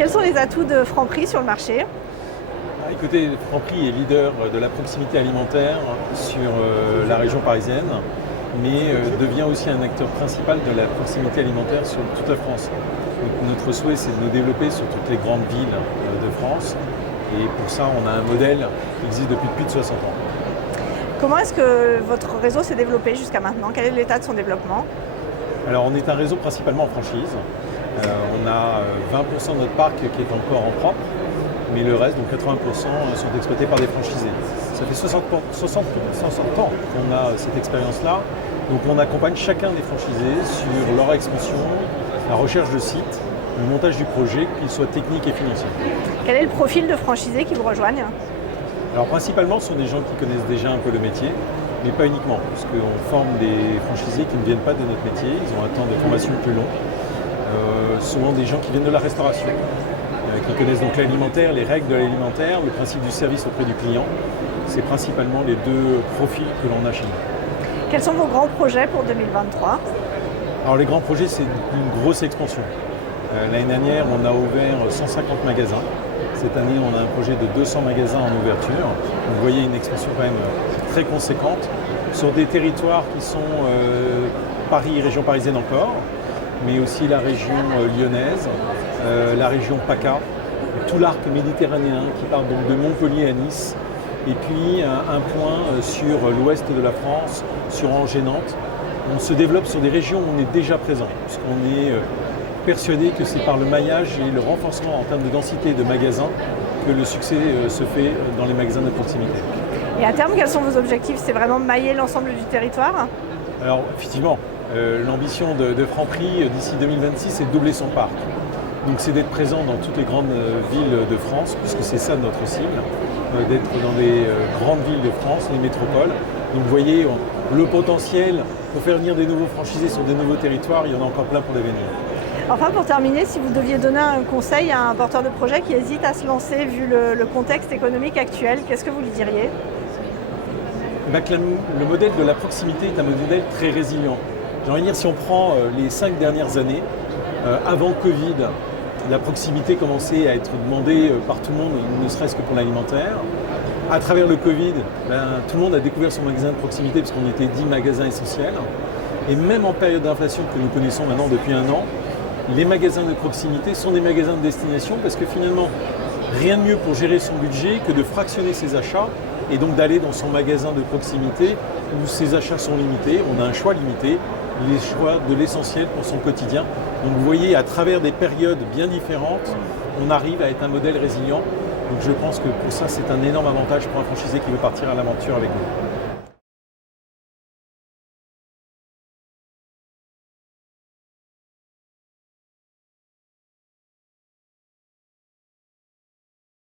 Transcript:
Quels sont les atouts de Franprix sur le marché? Écoutez, Franprix est leader de la proximité alimentaire sur la région parisienne, mais devient aussi un acteur principal de la proximité alimentaire sur toute la France. Donc, notre souhait, c'est de nous développer sur toutes les grandes villes de France. Et pour ça, on a un modèle qui existe depuis plus de 60 ans. Comment est-ce que votre réseau s'est développé jusqu'à maintenant? Quel est l'état de son développement? Alors, on est un réseau principalement en franchise. On a 20% de notre parc qui est encore en propre, mais le reste, donc 80%, sont exploités par des franchisés. Ça fait 60 ans qu'on a cette expérience-là. Donc on accompagne chacun des franchisés sur leur expansion, la recherche de sites, le montage du projet, qu'il soit technique et financier. Quel est le profil de franchisés qui vous rejoignent? Alors principalement, ce sont des gens qui connaissent déjà un peu le métier, mais pas uniquement, parce qu'on forme des franchisés qui ne viennent pas de notre métier, ils ont un temps de formation plus long. Souvent des gens qui viennent de la restauration, qui connaissent donc l'alimentaire, les règles de l'alimentaire, le principe du service auprès du client. C'est principalement les deux profils que l'on a chez nous. Quels sont vos grands projets pour 2023? Alors les grands projets, c'est une grosse expansion. L'année dernière, on a ouvert 150 magasins. Cette année, on a un projet de 200 magasins en ouverture. Donc, vous voyez une expansion quand même très conséquente sur des territoires qui sont Paris, région parisienne encore, mais aussi la région lyonnaise, la région PACA, tout l'arc méditerranéen qui part donc de Montpellier à Nice, et puis un point sur l'ouest de la France, sur Angers-Nantes. On se développe sur des régions où on est déjà présent, puisqu'on est persuadé que c'est par le maillage et le renforcement en termes de densité de magasins que le succès se fait dans les magasins de proximité. Et à terme, quels sont vos objectifs? C'est vraiment mailler l'ensemble du territoire? Alors effectivement, l'ambition de Franprix d'ici 2026, c'est de doubler son parc. Donc c'est d'être présent dans toutes les grandes villes de France, puisque c'est ça notre cible, d'être dans les grandes villes de France, les métropoles. Donc vous voyez, le potentiel pour faire venir des nouveaux franchisés sur des nouveaux territoires, il y en a encore plein pour devenir. Enfin, pour terminer, si vous deviez donner un conseil à un porteur de projet qui hésite à se lancer vu le contexte économique actuel, qu'est-ce que vous lui diriez? Le modèle de la proximité est un modèle très résilient. J'ai envie de dire, si on prend les 5 dernières années, avant Covid, la proximité commençait à être demandée par tout le monde, ne serait-ce que pour l'alimentaire. À travers le Covid, tout le monde a découvert son magasin de proximité parce qu'on était 10 magasins essentiels. Et même en période d'inflation que nous connaissons maintenant depuis un an, les magasins de proximité sont des magasins de destination parce que finalement, rien de mieux pour gérer son budget que de fractionner ses achats et donc d'aller dans son magasin de proximité où ses achats sont limités. On a un choix limité, les choix de l'essentiel pour son quotidien. Donc vous voyez, à travers des périodes bien différentes, on arrive à être un modèle résilient. Donc je pense que pour ça, c'est un énorme avantage pour un franchisé qui veut partir à l'aventure avec nous.